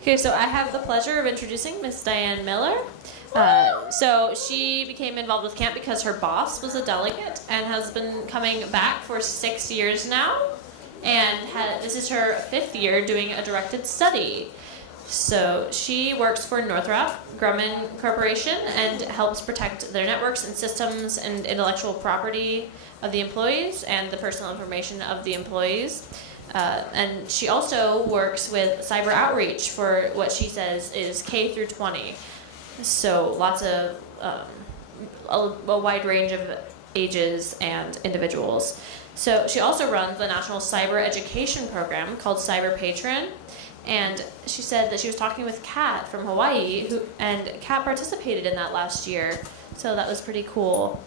Okay, so I have the pleasure of introducing Miss Diane Miller. So she became involved with camp because her boss was a delegate and has been coming back for 6 years now. And this is her 5th year doing a directed study. So she works for Northrop Grumman Corporation and helps protect their networks and systems and intellectual property of the employees and the personal information of the employees. And she also works with cyber outreach for what she says is K through 20. So lots of, a wide range of ages and individuals. So she also runs the National Cyber Education Program called Cyber Patron. And she said that she was talking with Kat from Hawaii, and Kat participated in that last year. So that was pretty cool.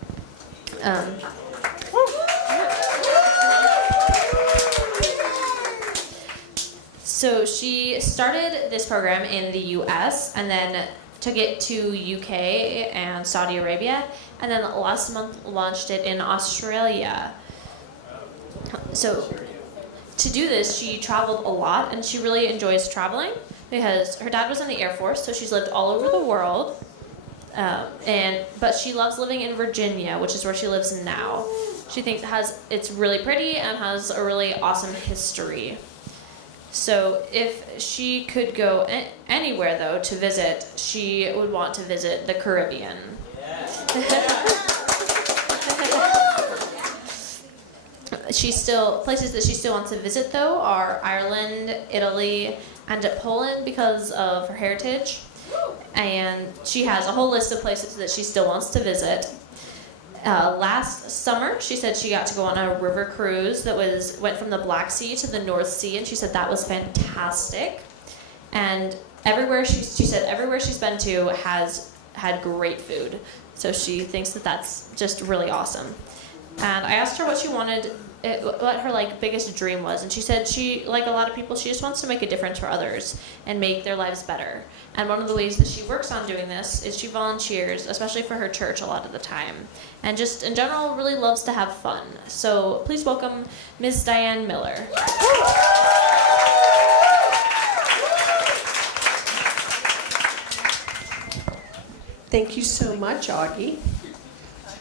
So she started this program in the US and then took it to UK and Saudi Arabia, and then last month launched it in Australia. So to do this, she traveled a lot, and she really enjoys traveling because her dad was in the Air Force, so she's lived all over the world. But she loves living in Virginia, which is where she lives now. She thinks it's really pretty and has a really awesome history. So if she could go anywhere, though, to visit, she would want to visit the Caribbean. Yeah. Places that she still wants to visit, though, are Ireland, Italy, and Poland because of her heritage. And she has a whole list of places that she still wants to visit. Last summer, she said she got to go on a river cruise that went from the Black Sea to the North Sea, and she said that was fantastic. And she said everywhere she's been to has had great food. So she thinks that that's just really awesome. And I asked her what she wanted, what her biggest dream was, and she said she, like a lot of people, she just wants to make a difference for others and make their lives better. And one of the ways that she works on doing this is she volunteers, especially for her church a lot of the time, and just in general really loves to have fun. So please welcome Ms. Diane Miller. Thank you so much, Augie.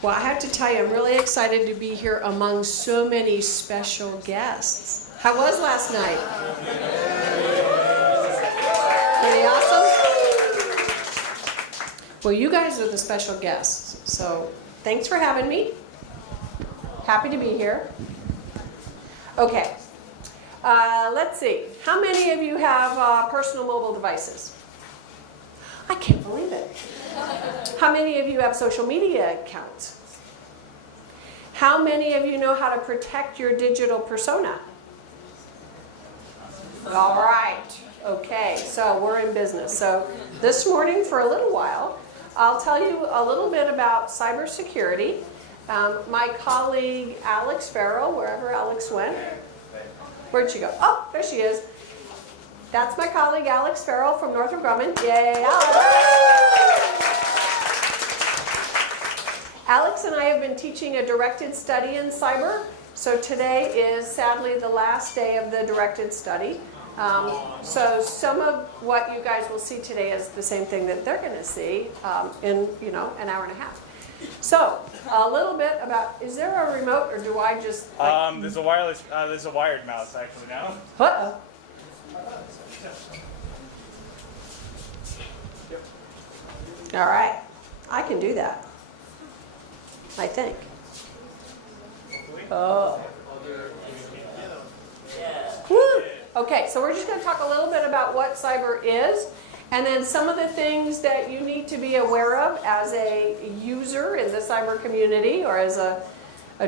Well, I have to tell you, I'm really excited to be here among so many special guests. How was last night? Pretty awesome? Well, you guys are the special guests, so thanks for having me. Happy to be here. Okay, let's see. How many of you have personal mobile devices? I can't believe it. How many of you have social media accounts? How many of you know how to protect your digital persona? All right. Okay, so we're in business. So this morning, for a little while, I'll tell you a little bit about cybersecurity. My colleague Alex Farrell, wherever Alex went. Where'd she go? Oh, there she is. That's my colleague Alex Farrell from Northrop Grumman. Yay, Alex! Alex and I have been teaching a directed study in cyber. So today is sadly the last day of the directed study. So some of what you guys will see today is the same thing that they're going to see in an hour and a half. So a little bit about, is there a remote or do I just? There's a wireless. There's a wired mouse actually now. Uh-oh. All right, I can do that, I think. Oh. Woo. Okay, so we're just going to talk a little bit about what cyber is, and then some of the things that you need to be aware of as a user in the cyber community or as a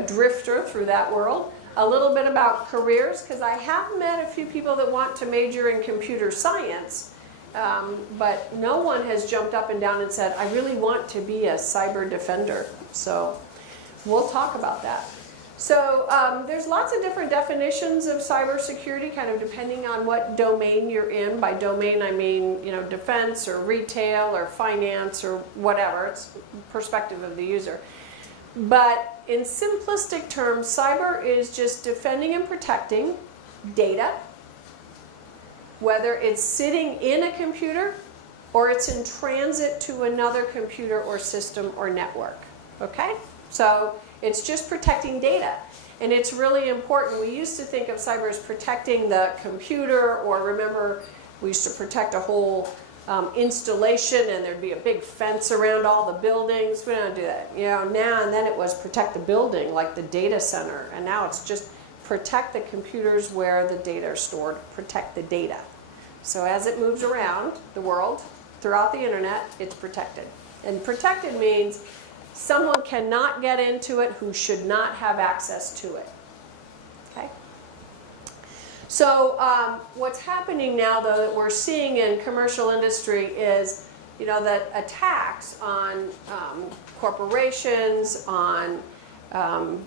drifter through that world. A little bit about careers, because I have met a few people that want to major in computer science, but no one has jumped up and down and said, I really want to be a cyber defender. So we'll talk about that. So there's lots of different definitions of cybersecurity, kind of depending on what domain you're in. By domain, I mean, defense or retail or finance or whatever. It's perspective of the user. But in simplistic terms, cyber is just defending and protecting data, whether it's sitting in a computer or it's in transit to another computer or system or network, okay? So it's just protecting data. And it's really important. We used to think of cyber as protecting the computer, or remember, we used to protect a whole installation and there'd be a big fence around all the buildings. We don't do that. You know, now and then it was protect the building, like the data center. And now it's just protect the computers where the data are stored, protect the data. So as it moves around the world, throughout the internet, it's protected. And protected means someone cannot get into it who should not have access to it. Okay? So what's happening now, though, that we're seeing in commercial industry is, you know, that attacks on corporations, on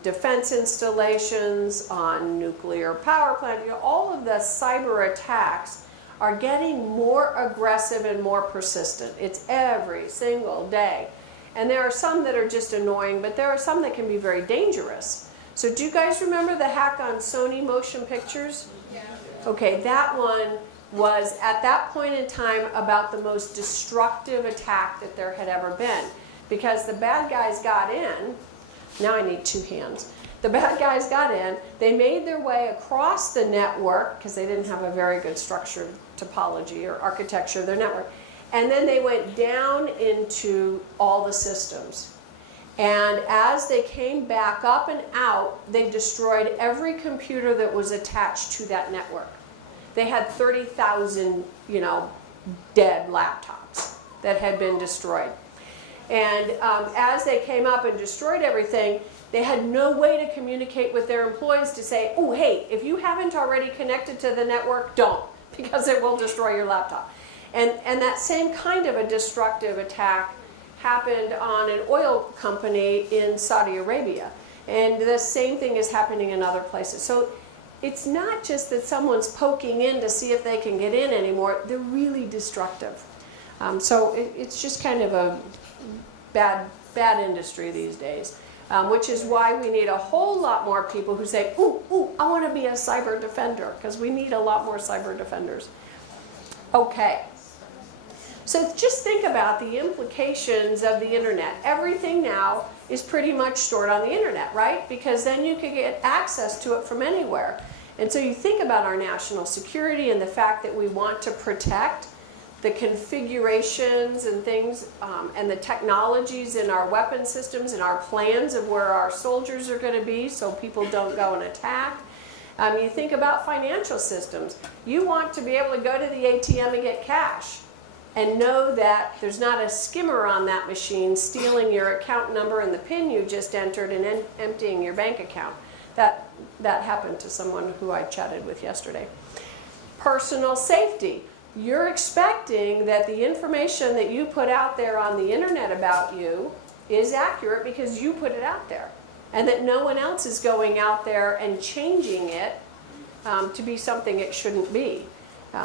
defense installations, on nuclear power plants, you know, all of the cyber attacks are getting more aggressive and more persistent. It's every single day. And there are some that are just annoying, but there are some that can be very dangerous. So do you guys remember the hack on Sony Motion Pictures? Yeah. Okay, that one was at that point in time about the most destructive attack that there had ever been. Because the bad guys got in, now I need two hands. The bad guys got in, they made their way across the network, because they didn't have a very good structured topology or architecture of their network, and then they went down into all the systems. And as they came back up and out, they destroyed every computer that was attached to that network. They had 30,000, you know, dead laptops that had been destroyed. And as they came up and destroyed everything, they had no way to communicate with their employees to say, oh, hey, if you haven't already connected to the network, don't, because it will destroy your laptop. And that same kind of a destructive attack happened on an oil company in Saudi Arabia. And the same thing is happening in other places. So it's not just that someone's poking in to see if they can get in anymore. They're really destructive. So it's just kind of a bad industry these days. Which is why we need a whole lot more people who say, ooh, I want to be a cyber defender, because we need a lot more cyber defenders. Okay. So just think about the implications of the internet. Everything now is pretty much stored on the internet, right? Because then you can get access to it from anywhere. And so you think about our national security and the fact that we want to protect the configurations and things and the technologies in our weapon systems and our plans of where our soldiers are going to be so people don't go and attack. You think about financial systems. You want to be able to go to the ATM and get cash and know that there's not a skimmer on that machine stealing your account number and the PIN you just entered and emptying your bank account. That happened to someone who I chatted with yesterday. Personal safety. You're expecting that the information that you put out there on the internet about you is accurate because you put it out there, and that no one else is going out there and changing it to be something it shouldn't be.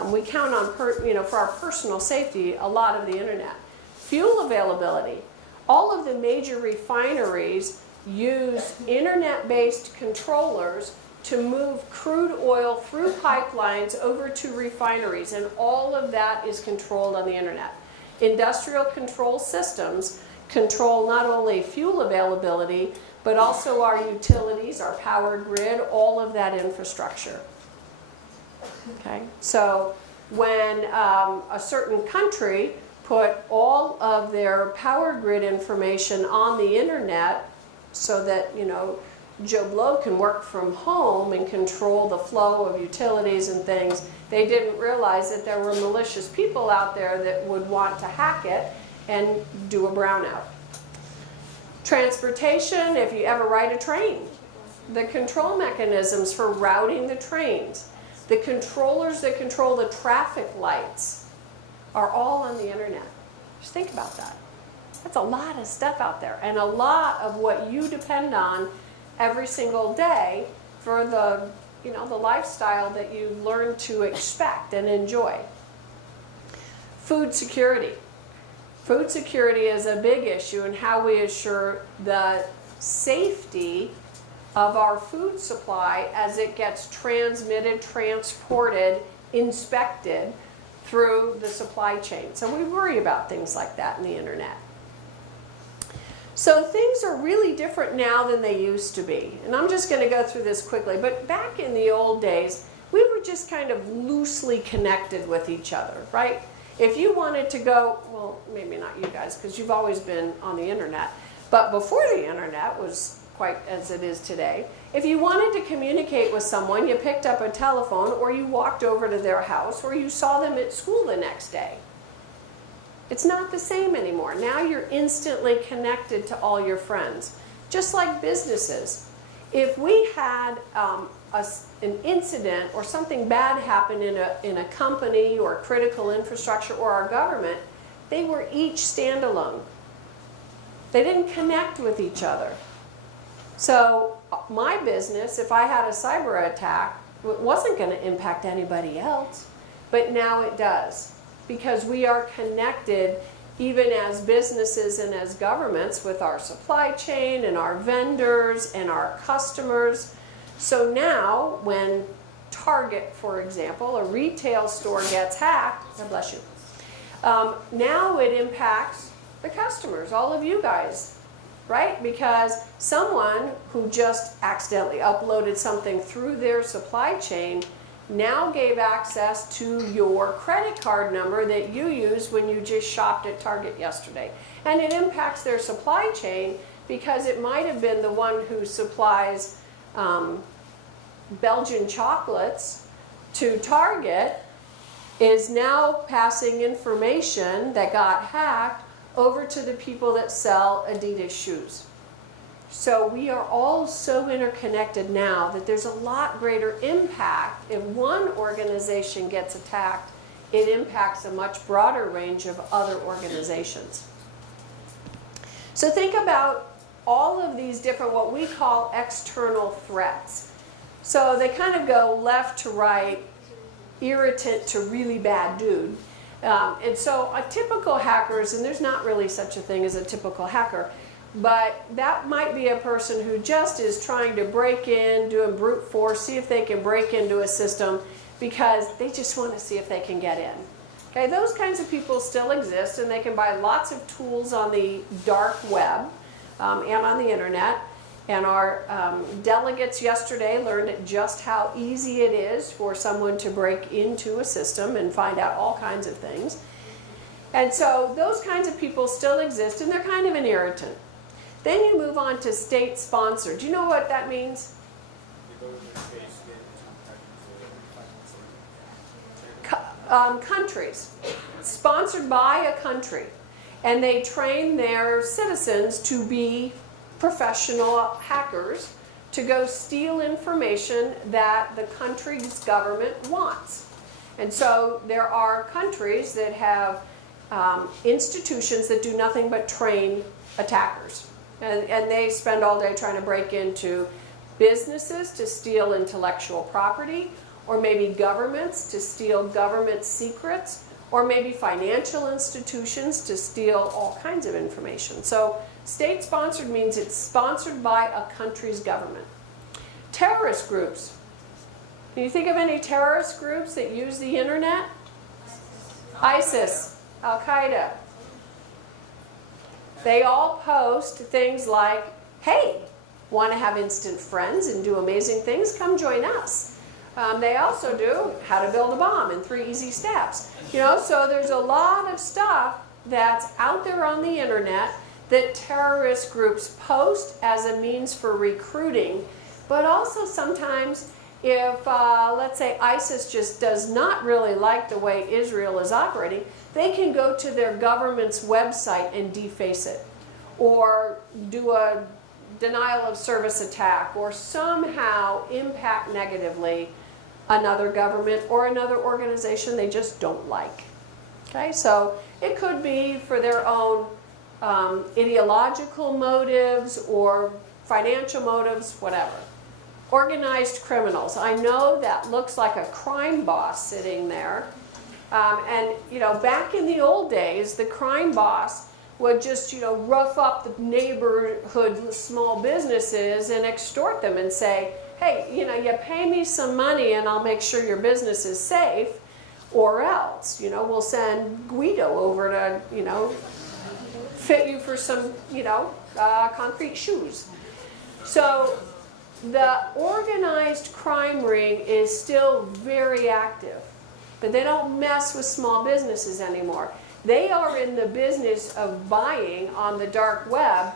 We count on, for our personal safety, a lot of the internet. Fuel availability. All of the major refineries use internet-based controllers to move crude oil through pipelines over to refineries, and all of that is controlled on the internet. Industrial control systems control not only fuel availability, but also our utilities, our power grid, all of that infrastructure. Okay, so when a certain country put all of their power grid information on the internet so that, Joe Blow can work from home and control the flow of utilities and things, they didn't realize that there were malicious people out there that would want to hack it and do a brownout. Transportation, if you ever ride a train, the control mechanisms for routing the trains, the controllers that control the traffic lights are all on the internet. Just think about that. That's a lot of stuff out there, and a lot of what you depend on every single day for the, the lifestyle that you learn to expect and enjoy. Food security. Food security is a big issue in how we assure the safety of our food supply as it gets transmitted, transported inspected through the supply chain. So we worry about things like that in the internet. So things are really different now than they used to be. And I'm just going to go through this quickly. But back in the old days, we were just kind of loosely connected with each other, right? If you wanted to go, well, maybe not you guys, because you've always been on the internet. But before the internet was quite as it is today, if you wanted to communicate with someone, you picked up a telephone, or you walked over to their house, or you saw them at school the next day. It's not the same anymore. Now you're instantly connected to all your friends. Just like businesses. If we had an incident or something bad happen in a company or critical infrastructure or our government, they were each standalone. They didn't connect with each other. So my business, if I had a cyber attack, it wasn't going to impact anybody else. But now it does. Because we are connected even as businesses and as governments with our supply chain and our vendors and our customers. So now when Target, for example, a retail store gets hacked, God bless you, now it impacts the customers, all of you guys, right? Because someone who just accidentally uploaded something through their supply chain now gave access to your credit card number that you used when you just shopped at Target yesterday. And it impacts their supply chain because it might have been the one who supplies Belgian chocolates to Target is now passing information that got hacked over to the people that sell Adidas shoes. So we are all so interconnected now that there's a lot greater impact. If one organization gets attacked, it impacts a much broader range of other organizations. So think about all of these different, what we call external threats. So they kind of go left to right, irritant to really bad dude. And so a typical hackers, and there's not really such a thing as a typical hacker, but that might be a person who just is trying to break in, doing brute force, see if they can break into a system because they just want to see if they can get in. Okay, those kinds of people still exist, and they can buy lots of tools on the dark web and on the internet. And our delegates yesterday learned just how easy it is for someone to break into a system and find out all kinds of things. And so those kinds of people still exist, and they're kind of an irritant. Then you move on to state-sponsored. Do you know what that means? Countries. Sponsored by a country. And they train their citizens to be professional hackers to go steal information that the country's government wants. And so there are countries that have institutions that do nothing but train attackers. And they spend all day trying to break into businesses to steal intellectual property, or maybe governments to steal government secrets, or maybe financial institutions to steal all kinds of information. So state-sponsored means it's sponsored by a country's government. Terrorist groups. Can you think of any terrorist groups that use the internet? ISIS, Al-Qaeda. They all post things like, hey, want to have instant friends and do amazing things? Come join us. They also do how to build a bomb in 3 easy steps. You know, so there's a lot of stuff that's out there on the internet that terrorist groups post as a means for recruiting. But also sometimes if, let's say, ISIS just does not really like the way Israel is operating, they can go to their government's website and deface it, or do a denial of service attack, or somehow impact negatively another government or another organization they just don't like. Okay, so it could be for their own ideological motives or financial motives, whatever. Organized criminals. I know that looks like a crime boss sitting there. And, you know, back in the old days, the crime boss would just, you know, rough up the neighborhood small businesses and extort them and say, hey, you know, you pay me some money and I'll make sure your business is safe. Or else, you know, we'll send Guido over to, you know, fit you for some, you know, concrete shoes. So the organized crime ring is still very active, but they don't mess with small businesses anymore. They are in the business of buying on the dark web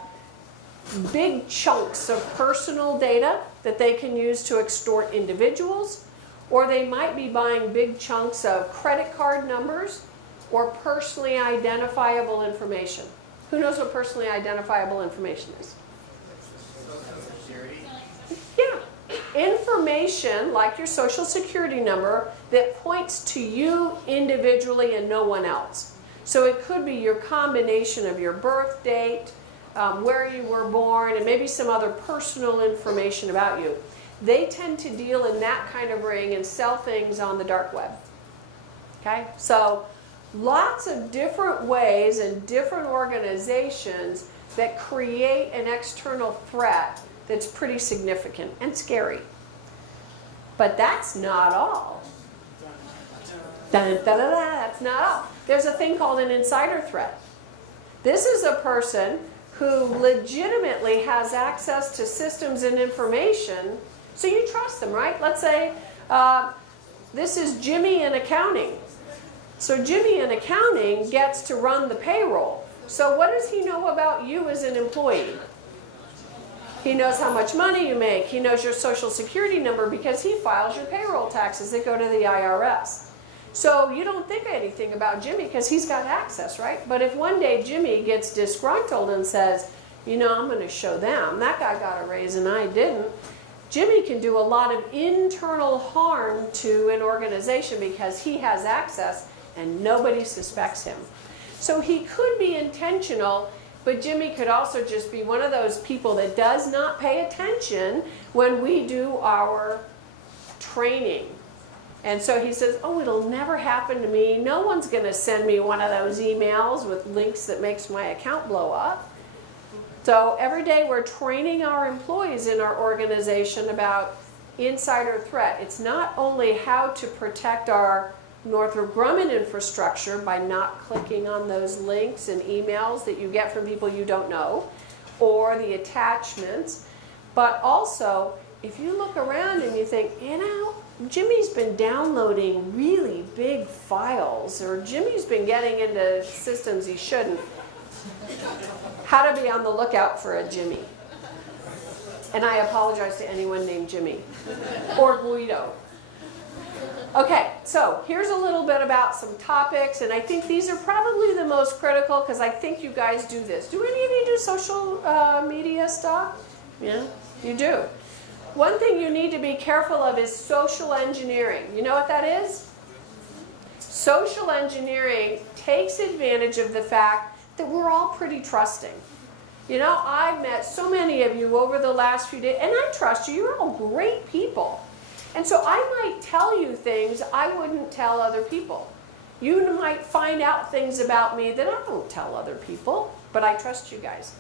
big chunks of personal data that they can use to extort individuals, or they might be buying big chunks of credit card numbers or personally identifiable information. Who knows what personally identifiable information is? Yeah. Information like your social security number that points to you individually and no one else. So it could be your combination of your birth date, where you were born, and maybe some other personal information about you. They tend to deal in that kind of ring and sell things on the dark web. Okay? So lots of different ways and different organizations that create an external threat that's pretty significant and scary. But that's not all. Dun, dun, dun, dun, that's not all. There's a thing called an insider threat. This is a person who legitimately has access to systems and information, so you trust them, right? Let's say this is Jimmy in accounting. So Jimmy in accounting gets to run the payroll. So what does he know about you as an employee? He knows how much money you make. He knows your social security number because he files your payroll taxes that go to the IRS. So you don't think anything about Jimmy because he's got access, right? But if one day Jimmy gets disgruntled and says, you know, I'm going to show them, that guy got a raise and I didn't, Jimmy can do a lot of internal harm to an organization because he has access and nobody suspects him. So he could be intentional, but Jimmy could also just be one of those people that does not pay attention when we do our training. And so he says, oh, it'll never happen to me. No one's going to send me one of those emails with links that makes my account blow up. So every day we're training our employees in our organization about insider threat. It's not only how to protect our Northrop Grumman infrastructure by not clicking on those links and emails that you get from people you don't know, or the attachments, but also if you look around and you think, you know, Jimmy's been downloading really big files, or Jimmy's been getting into systems he shouldn't. How to be on the lookout for a Jimmy. And I apologize to anyone named Jimmy or Guido. Okay, so here's a little bit about some topics, and I think these are probably the most critical because I think you guys do this. Do any of you do social media stuff? Yeah, you do. One thing you need to be careful of is social engineering. You know what that is? Social engineering takes advantage of the fact that we're all pretty trusting. You know, I've met so many of you over the last few days, and I trust you. You're all great people. And so I might tell you things I wouldn't tell other people. You might find out things about me that I don't tell other people, but I trust you guys.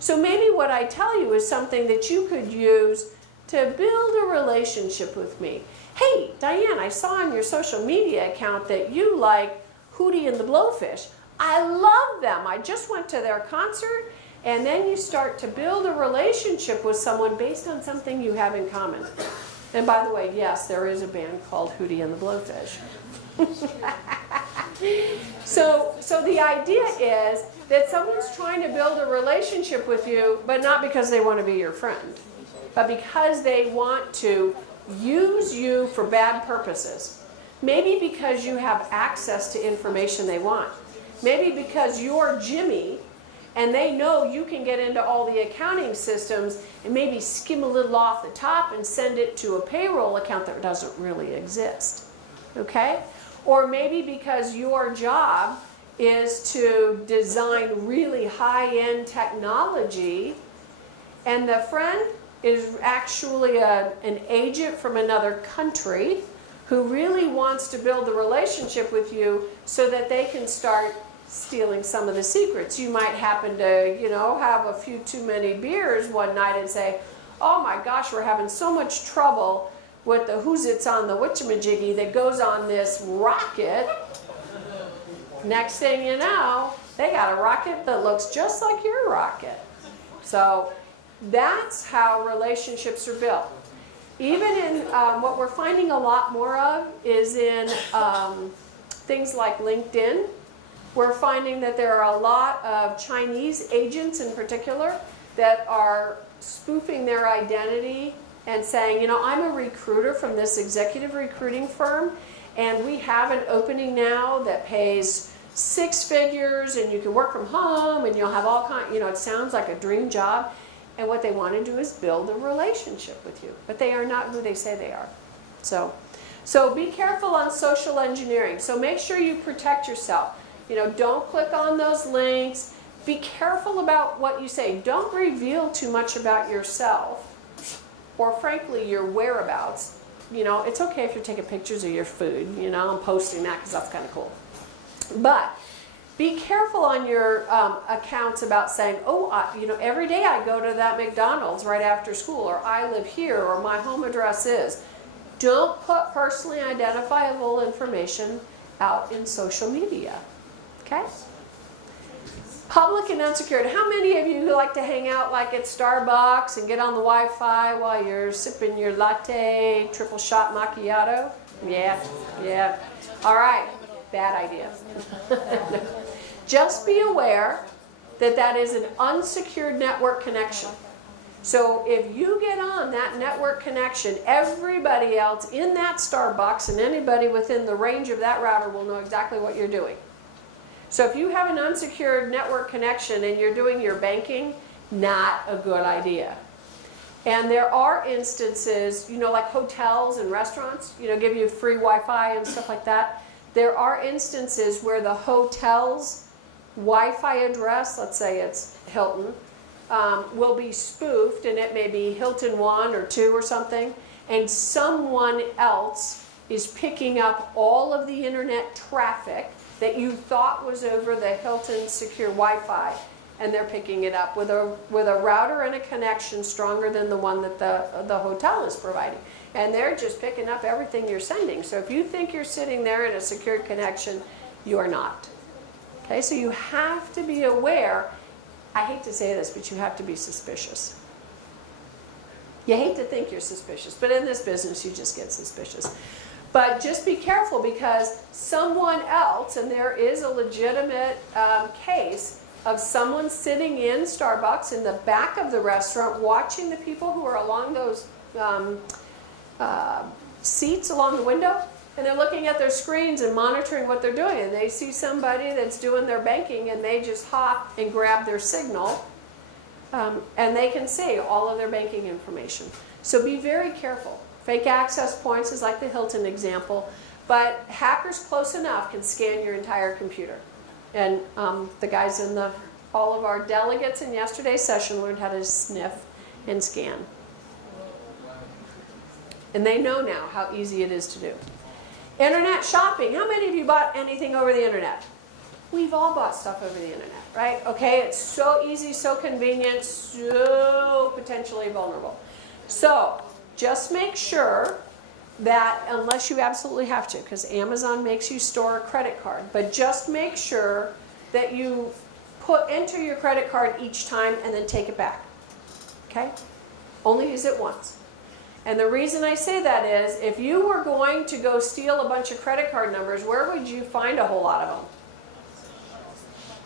So maybe what I tell you is something that you could use to build a relationship with me. Hey, Diane, I saw on your social media account that you like Hootie and the Blowfish. I love them. I just went to their concert. And then you start to build a relationship with someone based on something you have in common. And by the way, yes, there is a band called Hootie and the Blowfish. So the idea is that someone's trying to build a relationship with you, but not because they want to be your friend, but because they want to use you for bad purposes. Maybe because you have access to information they want. Maybe because you're Jimmy and they know you can get into all the accounting systems and maybe skim a little off the top and send it to a payroll account that doesn't really exist. Okay? Or maybe because your job is to design really high-end technology and the friend is actually an agent from another country who really wants to build a relationship with you so that they can start stealing some of the secrets. You might happen to, you know, have a few too many beers one night and say, oh my gosh, we're having so much trouble with the who's it's on the witchamajiggy that goes on this rocket. Next thing you know, they got a rocket that looks just like your rocket. So that's how relationships are built. Even in what we're finding a lot more of is in things like LinkedIn. We're finding that there are a lot of Chinese agents in particular that are spoofing their identity and saying, you know, I'm a recruiter from this executive recruiting firm, and we have an opening now that pays 6 figures, and you can work from home, and you'll have all kind. You know, it sounds like a dream job, and what they want to do is build a relationship with you, but they are not who they say they are. So be careful on social engineering. So make sure you protect yourself. You know, don't click on those links. Be careful about what you say. Don't reveal too much about yourself, or frankly, your whereabouts. You know, it's okay if you're taking pictures of your food. You know, I'm posting that because that's kind of cool. But be careful on your accounts about saying, oh, you know, every day I go to that McDonald's right after school, or I live here, or my home address is. Don't put personally identifiable information out in social media. Okay? Public and unsecured. How many of you like to hang out like at Starbucks and get on the Wi-Fi while you're sipping your latte, triple shot macchiato? Yeah, yeah. All right, bad idea. Just be aware that that is an unsecured network connection. So if you get on that network connection, everybody else in that Starbucks and anybody within the range of that router will know exactly what you're doing. So if you have an unsecured network connection and you're doing your banking, not a good idea. And there are instances, you know, like hotels and restaurants, you know, give you free Wi-Fi and stuff like that. There are instances where the hotel's Wi-Fi address, let's say it's Hilton, will be spoofed, and it may be Hilton 1 or 2 or something, and someone else is picking up all of the internet traffic that you thought was over the Hilton secure Wi-Fi, and they're picking it up with a router and a connection stronger than the one that the hotel is providing. And they're just picking up everything you're sending. So if you think you're sitting there in a secured connection, you are not. Okay, so you have to be aware. I hate to say this, but you have to be suspicious. You hate to think you're suspicious, but in this business, you just get suspicious. But just be careful, because someone else, and there is a legitimate case of someone sitting in Starbucks in the back of the restaurant watching the people who are along those seats along the window, and they're looking at their screens and monitoring what they're doing, and they see somebody that's doing their banking, and they just hop and grab their signal, and they can see all of their banking information. So be very careful. Fake access points is like the Hilton example, but hackers close enough can scan your entire computer. And the guys in all of our delegates in yesterday's session learned how to sniff and scan. And they know now how easy it is to do. Internet shopping. How many of you bought anything over the internet? We've all bought stuff over the internet, right? Okay, it's so easy, so convenient, so potentially vulnerable. So just make sure that, unless you absolutely have to, because Amazon makes you store a credit card, but just make sure that you enter your credit card each time and then take it back. Okay? Only use it once. And the reason I say that is, if you were going to go steal a bunch of credit card numbers, where would you find a whole lot of them?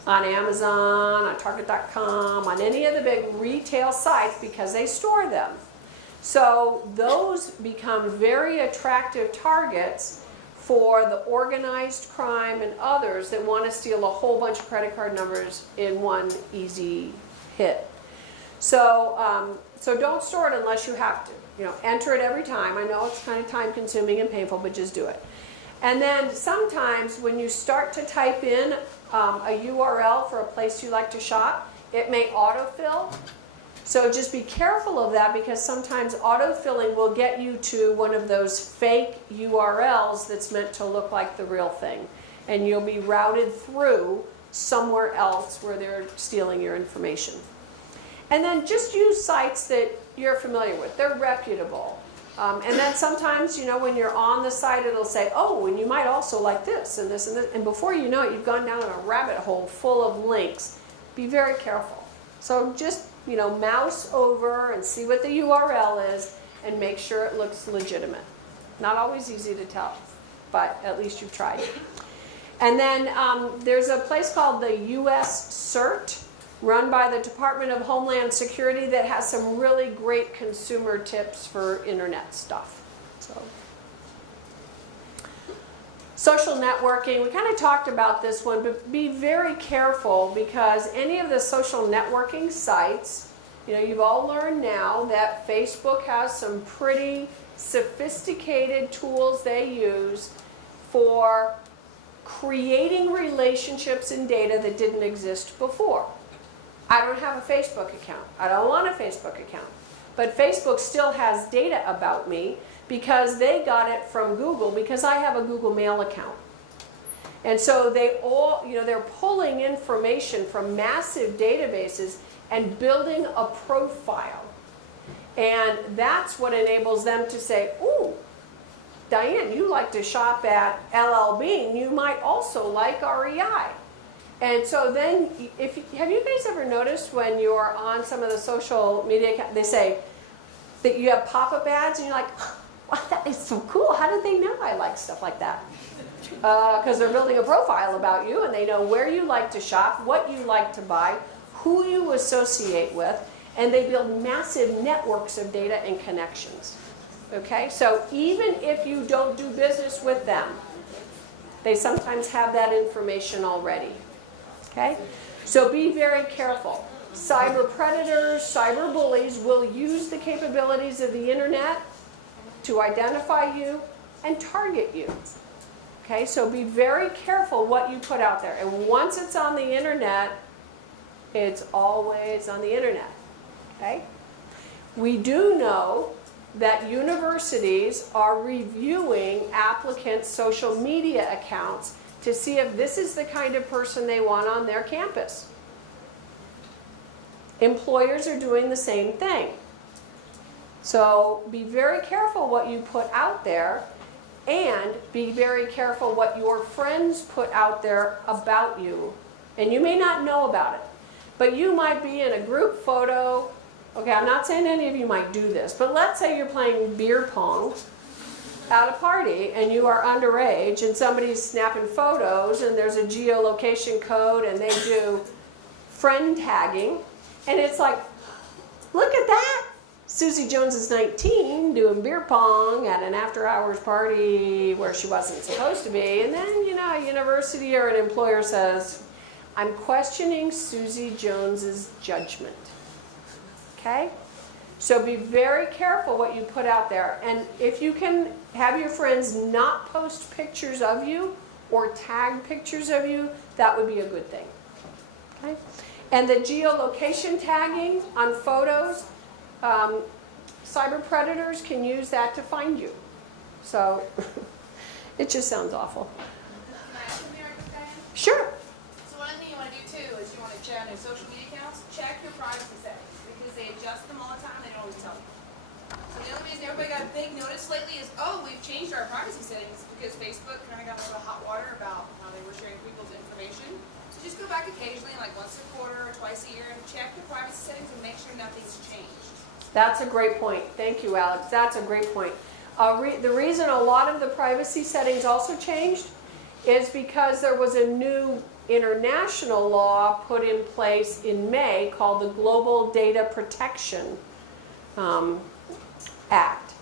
On Amazon, on Target.com, on any of the big retail sites, because they store them. So those become very attractive targets for the organized crime and others that want to steal a whole bunch of credit card numbers in one easy hit. So, so don't store it unless you have to. You know, enter it every time. I know it's kind of time consuming and painful, but just do it. And then sometimes when you start to type in a URL for a place you like to shop, it may autofill. So just be careful of that, because sometimes autofilling will get you to one of those fake URLs that's meant to look like the real thing. And you'll be routed through somewhere else where they're stealing your information. And then just use sites that you're familiar with. They're reputable. And then sometimes, when you're on the site, it'll say, oh, and you might also like this and this and this. And before you know it, you've gone down a rabbit hole full of links. Be very careful. So just, mouse over and see what the URL is and make sure it looks legitimate. Not always easy to tell, but at least you've tried. And then there's a place called the US CERT, run by the Department of Homeland Security, that has some really great consumer tips for internet stuff. So, social networking, we kind of talked about this one, but be very careful because any of the social networking sites, you've all learned now that Facebook has some pretty sophisticated tools they use for creating relationships and data that didn't exist before. I don't have a Facebook account. I don't want a Facebook account. But Facebook still has data about me because they got it from Google because I have a Google Mail account. And so they're pulling information from massive databases and building a profile. And that's what enables them to say, ooh, Diane, you like to shop at LL Bean. You might also like REI. And so then, have you guys ever noticed when you're on some of the social media, they say that you have pop-up ads and you're like, wow, that is so cool. How did they know I like stuff like that? Because they're building a profile about you and they know where you like to shop, what you like to buy, who you associate with, and they build massive networks of data and connections. Okay, so even if you don't do business with them, they sometimes have that information already. Okay, so be very careful. Cyber predators, cyber bullies will use the capabilities of the internet to identify you and target you. Okay, so be very careful what you put out there. And once it's on the internet, it's always on the internet. Okay, we do know that universities are reviewing applicants' social media accounts to see if this is the kind of person they want on their campus. Employers are doing the same thing. So be very careful what you put out there, and be very careful what your friends put out there about you. And you may not know about it, but you might be in a group photo. Okay, I'm not saying any of you might do this, but let's say you're playing beer pong at a party and you are underage and somebody's snapping photos and there's a geolocation code and they do friend tagging, and it's like, look at that! Susie Jones is 19 doing beer pong at an after-hours party where she wasn't supposed to be, and then, a university or an employer says, I'm questioning Susie Jones's judgment. Okay? So be very careful what you put out there. And if you can have your friends not post pictures of you or tag pictures of you, that would be a good thing. Okay? And the geolocation tagging on photos, cyber predators can use that to find you. So it just sounds awful. Can I ask something right quick, Diane? Sure. So one thing you want to do too is you want to check on your social media accounts, check your privacy settings, because they adjust them all the time, they don't always tell you. So the only reason everybody got a big notice lately is, oh, we've changed our privacy settings because Facebook kind of got a little hot water about how they were sharing people's information. So just go back occasionally, like once a quarter or twice a year, and check your privacy settings and make sure nothing's changed. That's a great point. Thank you, Alex. That's a great point. The reason a lot of the privacy settings also changed is because there was a new international law put in place in May called the Global Data Protection Act.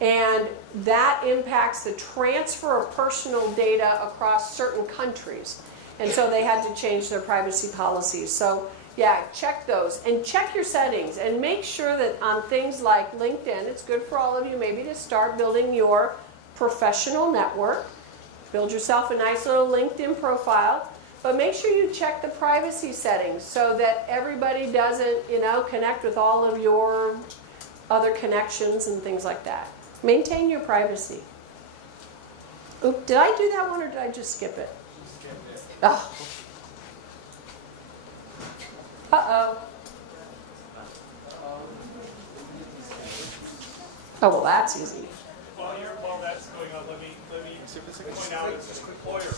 And that impacts the transfer of personal data across certain countries. And so they had to change their privacy policies. So yeah, check those and check your settings and make sure that on things like LinkedIn, it's good for all of you maybe to start building your professional network. Build yourself a nice little LinkedIn profile, but make sure you check the privacy settings so that everybody doesn't, connect with all of your other connections and things like that. Maintain your privacy. Oop, did I do that one or did I just skip it? Skip it. Oh. Uh-oh. Oh, well, that's easy. While that's going on, let me point out as an employer,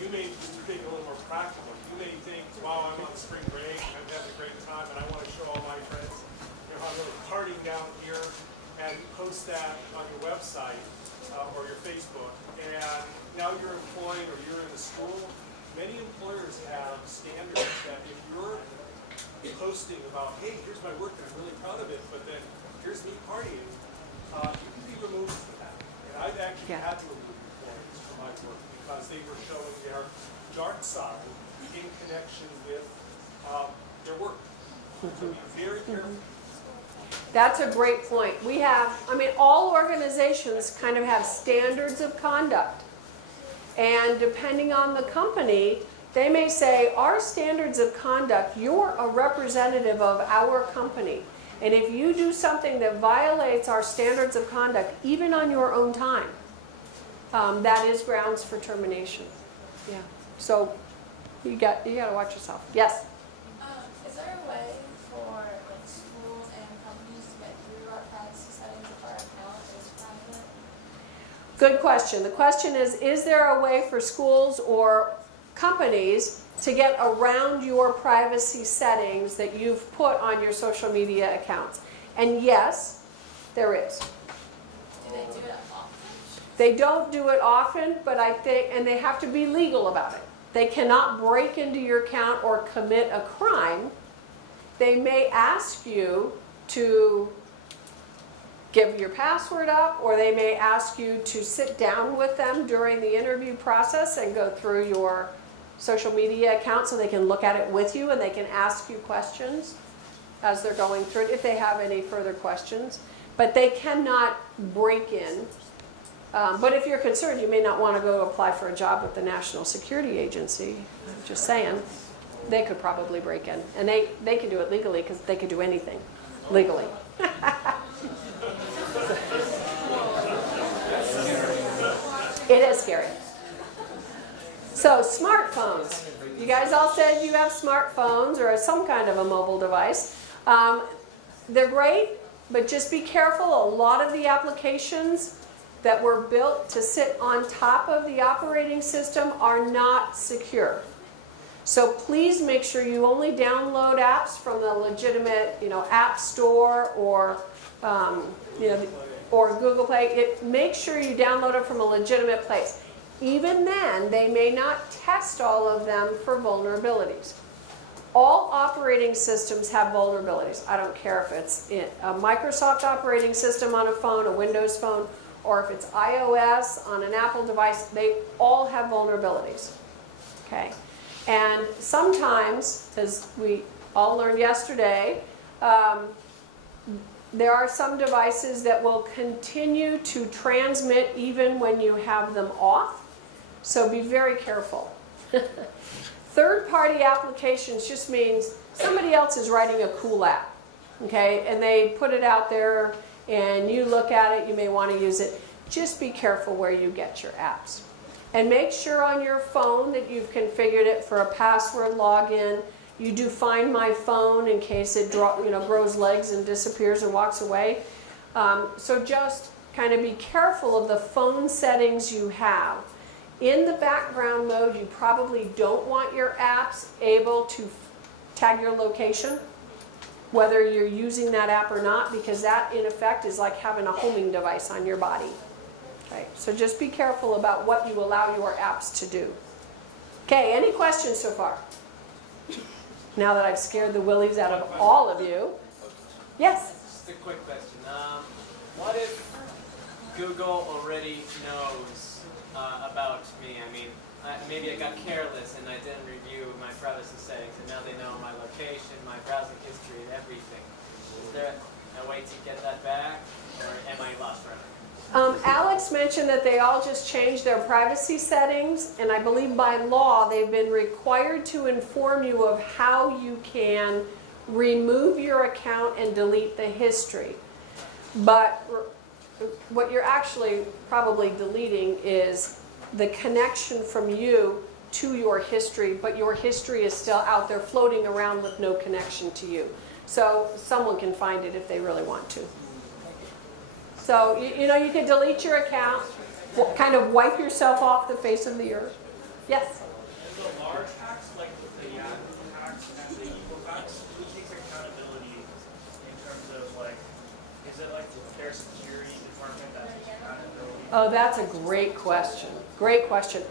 you may think a little more practical. You may think, wow, I'm on spring break, I'm having a great time, and I want to show all my friends, how I'm really partying down here, and post that on your website or your Facebook. And now you're employed or you're in the school. Many employers have standards that if you're posting about, hey, here's my work and I'm really proud of it, but then here's me partying, you can be removed from that. And I've actually had to remove employees from my work because they were showing their dark side in connection with their work. So be very careful. That's a great point. We have, all organizations kind of have standards of conduct. And depending on the company, they may say, our standards of conduct, you're a representative of our company. And if you do something that violates our standards of conduct, even on your own time, that is grounds for termination. Yeah. So you got to watch yourself. Yes? Is there a way for schools and companies to get through our privacy settings if our account is private? Good question. The question is there a way for schools or companies to get around your privacy settings that you've put on your social media accounts? And yes, there is. Do they do it often? They don't do it often, but I think, and they have to be legal about it. They cannot break into your account or commit a crime. They may ask you to give your password up, or they may ask you to sit down with them during the interview process and go through your social media account so they can look at it with you and they can ask you questions as they're going through it if they have any further questions. But they cannot break in. But if you're concerned, you may not want to go apply for a job with the National Security Agency. Just saying. They could probably break in. And they can do it legally because they can do anything legally. It is scary. So smartphones. You guys all said you have smartphones or some kind of a mobile device. They're great, but just be careful. A lot of the applications that were built to sit on top of the operating system are not secure. So please make sure you only download apps from the legitimate, App Store or, or Google Play. Make sure you download it from a legitimate place. Even then, they may not test all of them for vulnerabilities. All operating systems have vulnerabilities. I don't care if it's a Microsoft operating system on a phone, a Windows phone, or if it's iOS on an Apple device, they all have vulnerabilities. Okay? And sometimes, as we all learned yesterday, there are some devices that will continue to transmit even when you have them off. So be very careful. Third-party applications just means somebody else is writing a cool app. Okay? And they put it out there and you look at it, you may want to use it. Just be careful where you get your apps. And make sure on your phone that you've configured it for a password login. You do Find My Phone in case it grows legs and disappears and walks away. So just kind of be careful of the phone settings you have. In the background mode, you probably don't want your apps able to tag your location, whether you're using that app or not, because that in effect is like having a homing device on your body. Okay, so just be careful about what you allow your apps to do. Okay, any questions so far? Now that I've scared the willies out of all of you. Yes? Just a quick question. What if Google already knows about me? I mean, maybe I got careless and I didn't review my privacy settings, and now they know my location, my browsing history, and everything. Is there a way to get that back, or am I lost forever? Alex mentioned that they all just changed their privacy settings, and I believe by law they've been required to inform you of how you can remove your account and delete the history. But what you're actually probably deleting is the connection from you to your history, but your history is still out there floating around with no connection to you. So someone can find it if they really want to. So, you know, you can delete your account, kind of wipe yourself off the face of the earth. Yes? And the large hacks, like the hacks and the Equifax, who takes accountability in terms of like, is it like their security department that takes accountability? Oh, that's a great question. Great question.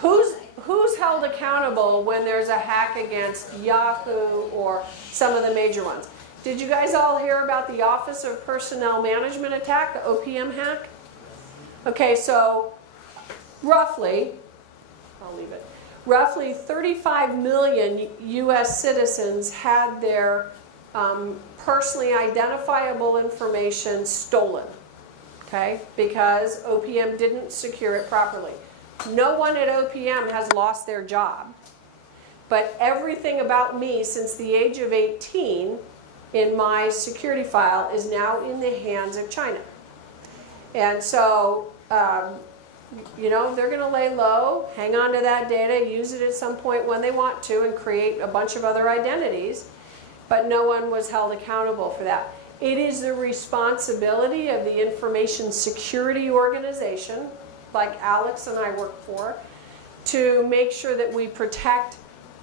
Who's held accountable when there's a hack against Yahoo or some of the major ones? Did you guys all hear about the Office of Personnel Management attack, the OPM hack? Okay, so roughly, I'll leave it. Roughly 35 million U.S. citizens had their personally identifiable information stolen, okay, because OPM didn't secure it properly. No one at OPM has lost their job, but everything about me since the age of 18 in my security file is now in the hands of China. And so, you know, they're going to lay low, hang on to that data, use it at some point when they want to, and create a bunch of other identities, but no one was held accountable for that. It is the responsibility of the information security organization, like Alex and I work for, to make sure that we protect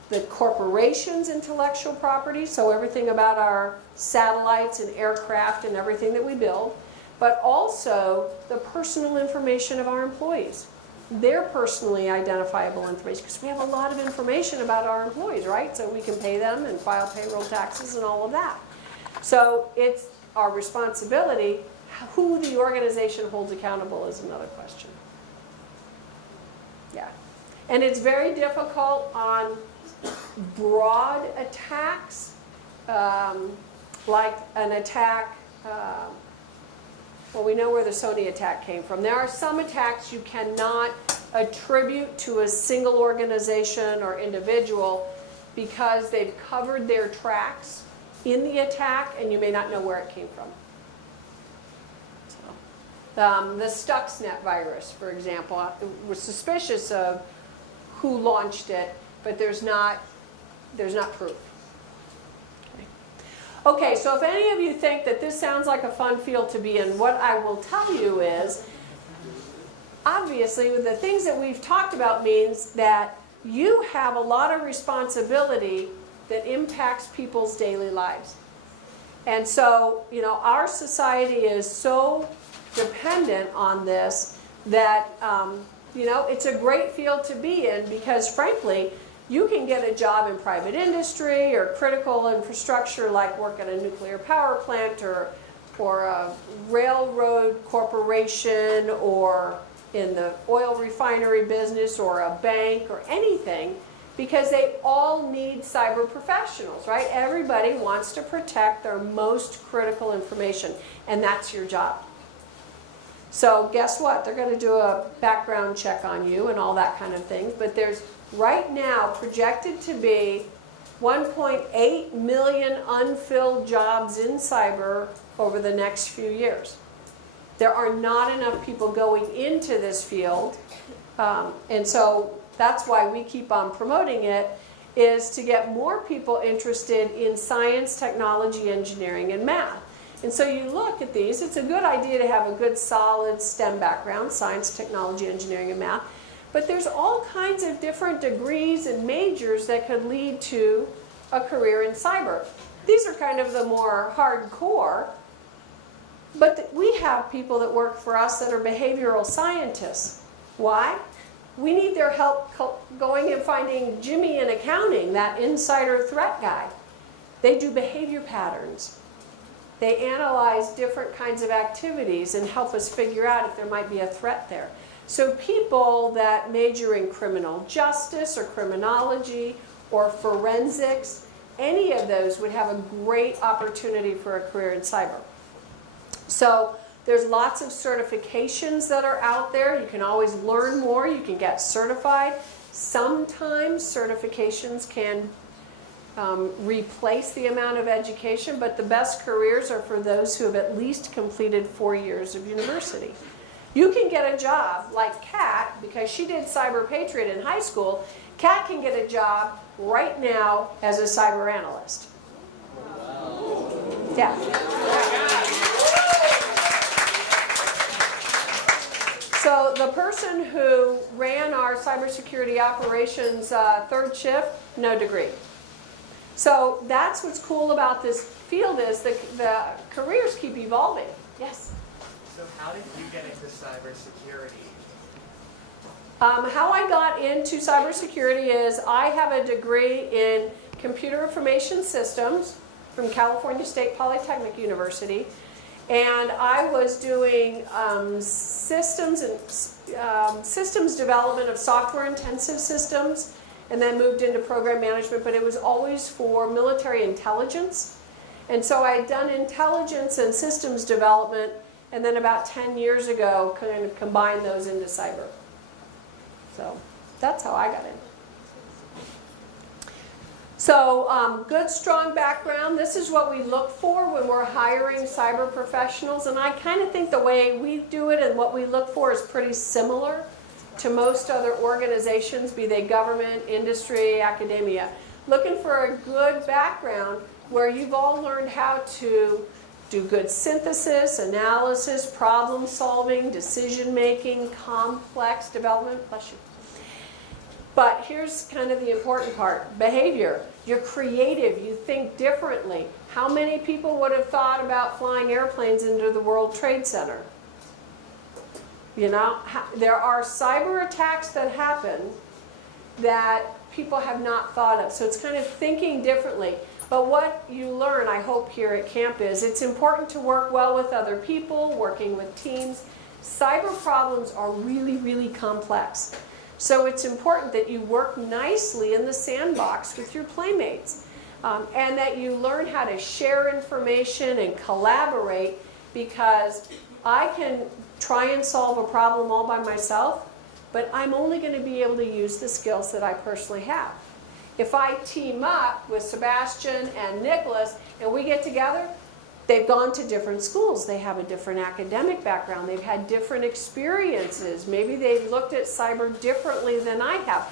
the corporation's intellectual property, so everything about our satellites and aircraft and everything that we build, but also the personal information of our employees. Their personally identifiable information, because we have a lot of information about our employees, right? So we can pay them and file payroll taxes and all of that. So it's our responsibility. Who the organization holds accountable is another question. Yeah. And it's very difficult on broad attacks, like an attack, well, we know where the Sony attack came from. There are some attacks you cannot attribute to a single organization or individual because they've covered their tracks in the attack and you may not know where it came from. So, the Stuxnet virus, for example, we're suspicious of who launched it, but there's not proof. Okay, so if any of you think that this sounds like a fun field to be in, what I will tell you is, obviously, the things that we've talked about means that you have a lot of responsibility that impacts people's daily lives. And so, you know, our society is so dependent on this that, you know, it's a great field to be in because, frankly, you can get a job in private industry or critical infrastructure like work at a nuclear power plant or a railroad corporation or in the oil refinery business or a bank or anything because they all need cyber professionals, right? Everybody wants to protect their most critical information, and that's your job. So guess what? They're going to do a background check on you and all that kind of thing, but there's right now projected to be 1.8 million unfilled jobs in cyber over the next few years. There are not enough people going into this field, and so that's why we keep on promoting it, is to get more people interested in science, technology, engineering, and math. And so you look at these, it's a good idea to have a good solid STEM background, science, technology, engineering, and math. But there's all kinds of different degrees and majors that could lead to a career in cyber. These are kind of the more hardcore, but we have people that work for us that are behavioral scientists. Why? We need their help going and finding Jimmy in accounting, that insider threat guy. They do behavior patterns. They analyze different kinds of activities and help us figure out if there might be a threat there. So people that major in criminal justice or criminology or forensics, any of those would have a great opportunity for a career in cyber. So there's lots of certifications that are out there. You can always learn more. You can get certified. Sometimes certifications can replace the amount of education, but the best careers are for those who have at least completed 4 years of university. You can get a job like Kat, because she did Cyber Patriot in high school. Kat can get a job right now as a cyber analyst. Wow. Yeah. So the person who ran our cybersecurity operations third shift, no degree. So that's what's cool about this field is the careers keep evolving. Yes? So how did you get into cybersecurity? How I got into cybersecurity is I have a degree in computer information systems from California State Polytechnic University. And I was doing systems development of software-intensive systems, and then moved into program management, but it was always for military intelligence. And so I had done intelligence and systems development, and then about 10 years ago, kind of combined those into cyber. So that's how I got in. So good, strong background. This is what we look for when we're hiring cyber professionals. And I kind of think the way we do it and what we look for is pretty similar to most other organizations, be they government, industry, academia. Looking for a good background where you've all learned how to do good synthesis, analysis, problem solving, decision making, complex development. Bless you. But here's kind of the important part. Behavior. You're creative. You think differently. How many people would have thought about flying airplanes into the World Trade Center? You know, there are cyber attacks that happen that people have not thought of. So it's kind of thinking differently. But what you learn, I hope, here at camp is it's important to work well with other people, working with teams. Cyber problems are really, really complex. So it's important that you work nicely in the sandbox with your playmates, and that you learn how to share information and collaborate, because I can try and solve a problem all by myself, but I'm only going to be able to use the skills that I personally have. If I team up with Sebastian and Nicholas and we get together, they've gone to different schools. They have a different academic background. They've had different experiences. Maybe they've looked at cyber differently than I have.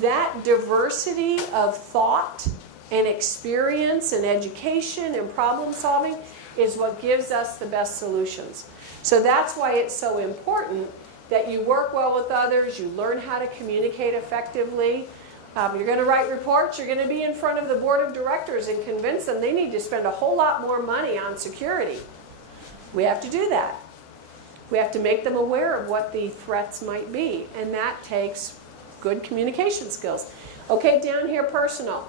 That diversity of thought and experience and education and problem solving is what gives us the best solutions. So that's why it's so important that you work well with others, you learn how to communicate effectively. You're going to write reports, you're going to be in front of the board of directors and convince them they need to spend a whole lot more money on security. We have to do that. We have to make them aware of what the threats might be, and that takes good communication skills. Okay, down here, personal.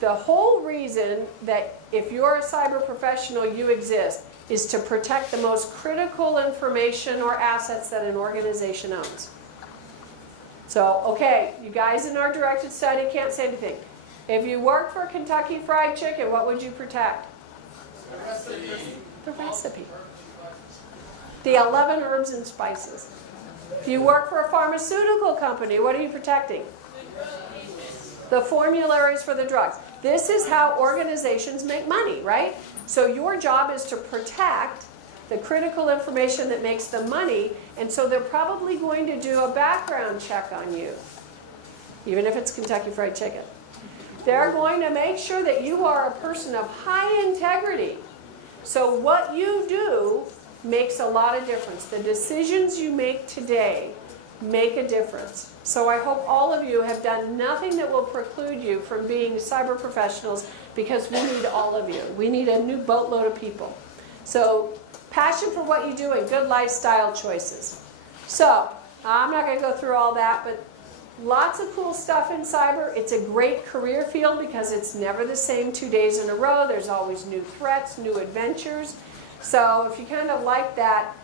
The whole reason that if you're a cyber professional, you exist, is to protect the most critical information or assets that an organization owns. So, okay, you guys in our directed study can't say anything. If you worked for Kentucky Fried Chicken, what would you protect? The recipe. The 11 herbs and spices. If you work for a pharmaceutical company, what are you protecting? The formularies for the drugs. This is how organizations make money, right? So your job is to protect the critical information that makes them money, and so they're probably going to do a background check on you, even if it's Kentucky Fried Chicken. They're going to make sure that you are a person of high integrity. So what you do makes a lot of difference. The decisions you make today make a difference. So I hope all of you have done nothing that will preclude you from being cyber professionals, because we need all of you. We need a new boatload of people. So passion for what you do and good lifestyle choices. So I'm not going to go through all that, but lots of cool stuff in cyber. It's a great career field because it's never the same 2 days in a row. There's always new threats, new adventures. So if you kind of like that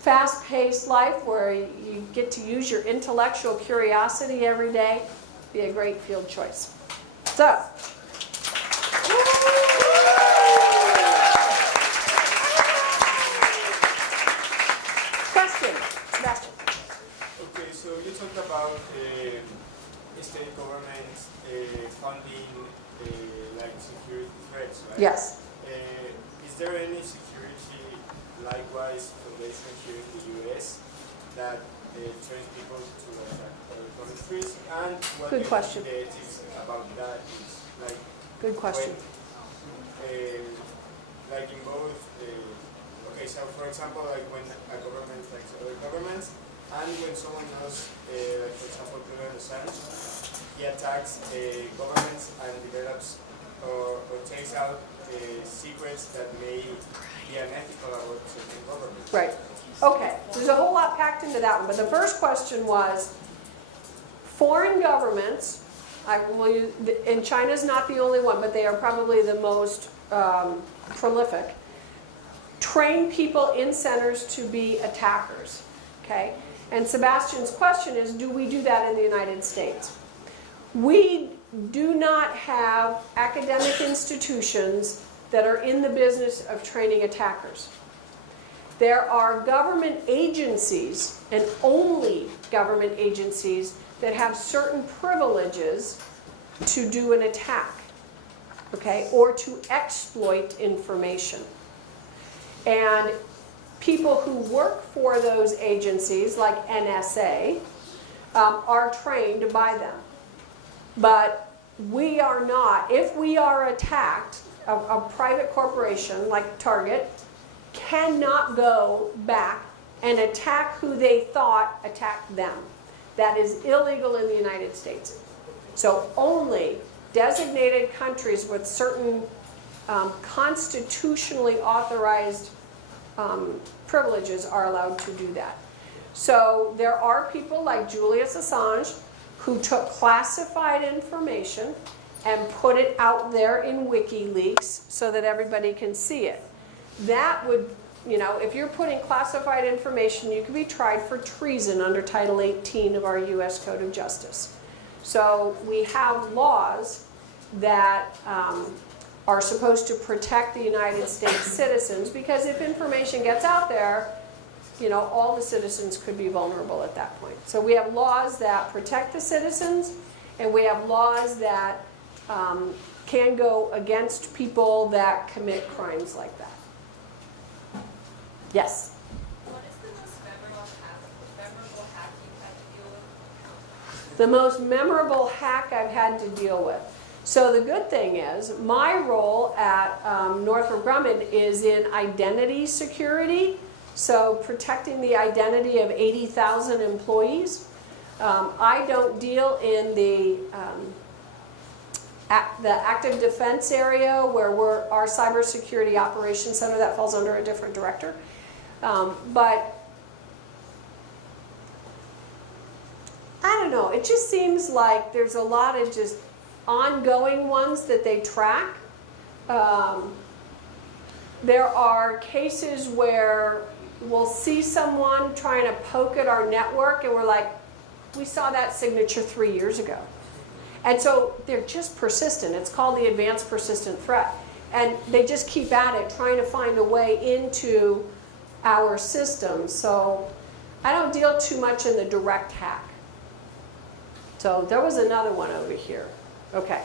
fast-paced life where you get to use your intellectual curiosity every day, be a great field choice. So. Question, Sebastian. Okay, so you talked about state governments funding like security threats, right? Yes. Is there any security, likewise, foundation here in the U.S. that turns people to attack other countries? And what Good question. the ethics about that is like? Good question. When, like in both, okay, so for example, like when a government attacks other governments, and when someone else, like for example, Julian Assange, he attacks governments and develops or takes out secrets that may be unethical about certain governments. Right. Okay, there's a whole lot packed into that one, but the first question was, foreign governments, and China's not the only one, but they are probably the most prolific, train people in centers to be attackers, okay? And Sebastian's question is, do we do that in the United States? We do not have academic institutions that are in the business of training attackers. There are government agencies, and only government agencies, that have certain privileges to do an attack, okay, or to exploit information. And people who work for those agencies, like NSA, are trained by them. But we are not. If we are attacked, a private corporation like Target cannot go back and attack who they thought attacked them. That is illegal in the United States. So only designated countries with certain constitutionally authorized privileges are allowed to do that. So there are people like Julius Assange who took classified information and put it out there in WikiLeaks so that everybody can see it. That would, if you're putting classified information, you could be tried for treason under Title 18 of our U.S. Code of Justice. So we have laws that are supposed to protect the United States citizens, because if information gets out there, all the citizens could be vulnerable at that point. So we have laws that protect the citizens, and we have laws that can go against people that commit crimes like that. Yes? What is the most memorable hack you've had to deal with? The most memorable hack I've had to deal with. So the good thing is, my role at Northrop Grumman is in identity security, so protecting the identity of 80,000 employees. I don't deal in the active defense area where our cybersecurity operations center, that falls under a different director. But I don't know, it just seems like there's a lot of just ongoing ones that they track. There are cases where we'll see someone trying to poke at our network and we're like, we saw that signature 3 years ago. And so they're just persistent. It's called the advanced persistent threat. And they just keep at it, trying to find a way into our system. So I don't deal too much in the direct hack. So there was another one over here. Okay.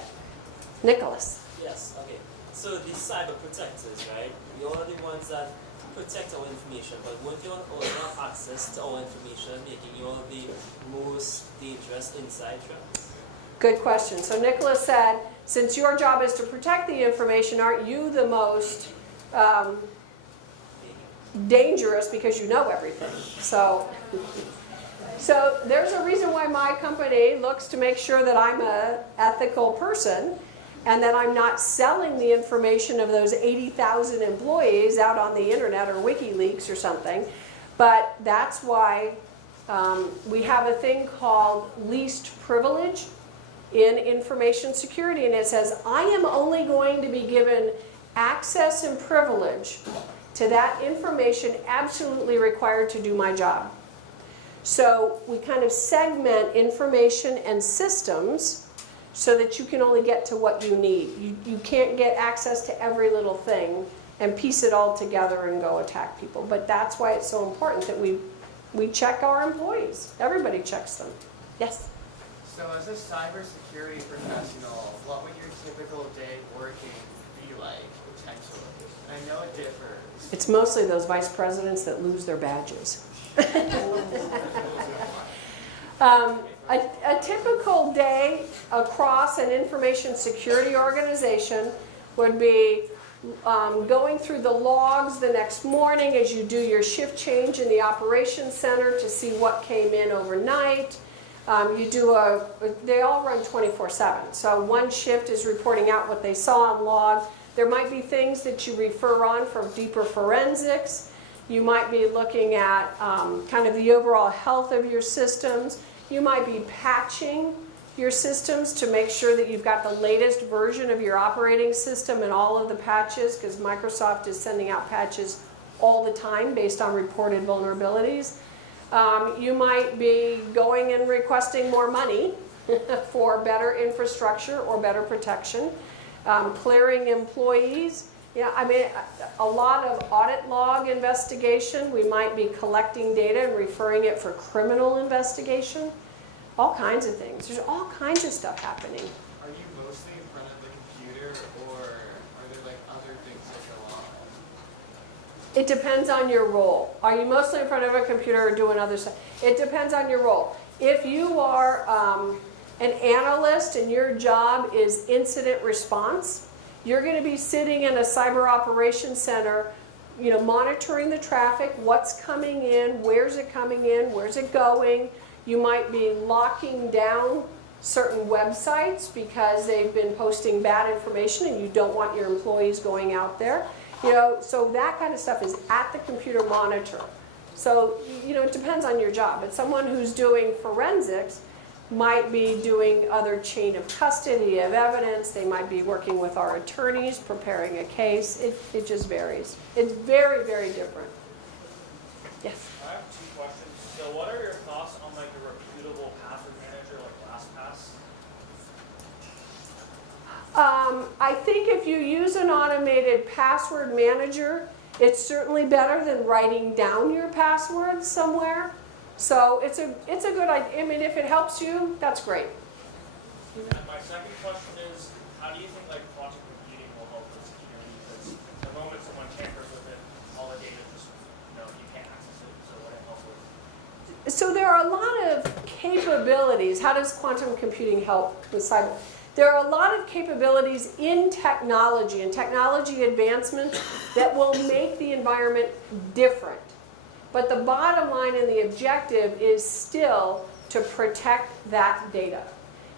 Nicholas. Yes, okay. So these cyber protectors, right? We are the ones that protect our information, but won't you also have access to our information, making you all the most dangerous inside threats? Good question. So Nicholas said, since your job is to protect the information, aren't you the most dangerous because you know everything? So there's a reason why my company looks to make sure that I'm an ethical person and that I'm not selling the information of those 80,000 employees out on the internet or WikiLeaks or something. But that's why we have a thing called least privilege in information security, and it says, I am only going to be given access and privilege to that information absolutely required to do my job. So we kind of segment information and systems so that you can only get to what you need. You can't get access to every little thing and piece it all together and go attack people. But that's why it's so important that we check our employees. Everybody checks them. Yes? So as a cybersecurity professional, what would your typical day working be like, potentially? And I know it differs. It's mostly those vice presidents that lose their badges. A typical day across an information security organization would be going through the logs the next morning as you do your shift change in the operations center to see what came in overnight. They all run 24/7. So one shift is reporting out what they saw on log. There might be things that you refer on for deeper forensics. You might be looking at kind of the overall health of your systems. You might be patching your systems to make sure that you've got the latest version of your operating system and all of the patches, because Microsoft is sending out patches all the time based on reported vulnerabilities. You might be going and requesting more money for better infrastructure or better protection. Clearing employees. Yeah, I mean, a lot of audit log investigation. We might be collecting data and referring it for criminal investigation. All kinds of things. There's all kinds of stuff happening. Are you mostly in front of the computer, or are there like other things that go on? It depends on your role. Are you mostly in front of a computer or doing other stuff? It depends on your role. If you are an analyst and your job is incident response, you're going to be sitting in a cyber operations center, monitoring the traffic, what's coming in, where's it coming in, where's it going. You might be locking down certain websites because they've been posting bad information and you don't want your employees going out there. So that kind of stuff is at the computer monitor. So, it depends on your job. But someone who's doing forensics might be doing other chain of custody of evidence. They might be working with our attorneys, preparing a case. It just varies. It's very, very different. Yes? I have two questions. So what are your thoughts on like a reputable password manager like LastPass? I think if you use an automated password manager, it's certainly better than writing down your passwords somewhere. So it's a good idea. I mean, if it helps you, that's great. And my second question is, how do you think like quantum computing will help with security? Because the moment someone tampers with it, all the data just, you can't access it. So what it help with? So there are a lot of capabilities. How does quantum computing help with cyber? There are a lot of capabilities in technology and technology advancements that will make the environment different. But the bottom line and the objective is still to protect that data.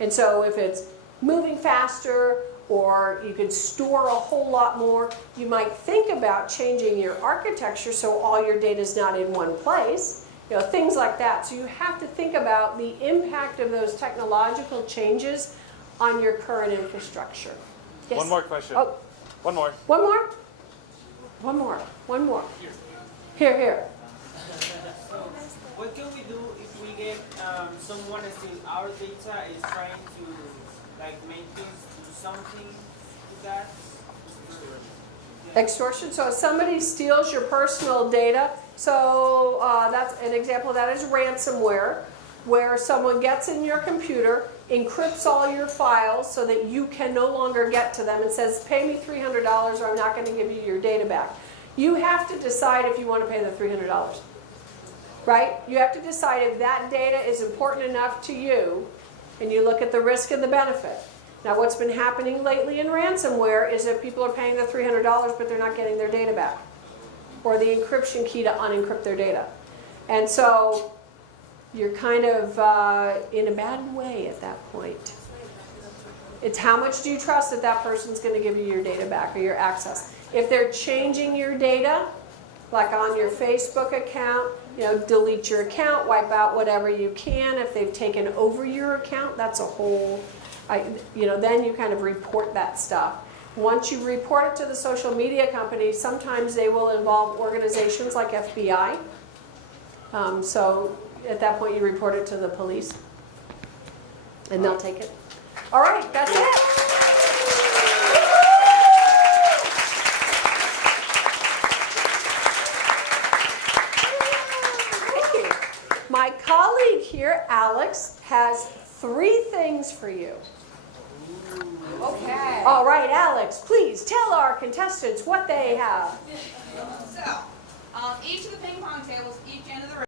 And so if it's moving faster or you could store a whole lot more, you might think about changing your architecture so all your data is not in one place. Things like that. So you have to think about the impact of those technological changes on your current infrastructure. Yes? One more question. Oh. One more. One more? One more. One more. Here. So, what can we do if we get someone that steals our data is trying to make things do something to that? Extortion. So if somebody steals your personal data, so that's an example of that is ransomware, where someone gets in your computer, encrypts all your files so that you can no longer get to them and says, pay me $300 or I'm not going to give you your data back. You have to decide if you want to pay the $300. Right? You have to decide if that data is important enough to you, and you look at the risk and the benefit. Now what's been happening lately in ransomware is that people are paying the $300 but they're not getting their data back, or the encryption key to unencrypt their data. And so you're kind of in a bad way at that point. It's how much do you trust that that person's going to give you your data back or your access. If they're changing your data, like on your Facebook account, delete your account, wipe out whatever you can. If they've taken over your account, that's a whole, then you kind of report that stuff. Once you report it to the social media companies, sometimes they will involve organizations like FBI. So at that point you report it to the police and they'll take it. All right, that's it. My colleague here, Alex, has 3 things for you. Okay. All right, Alex, please tell our contestants what they have. So, each of the ping pong tables, each end of the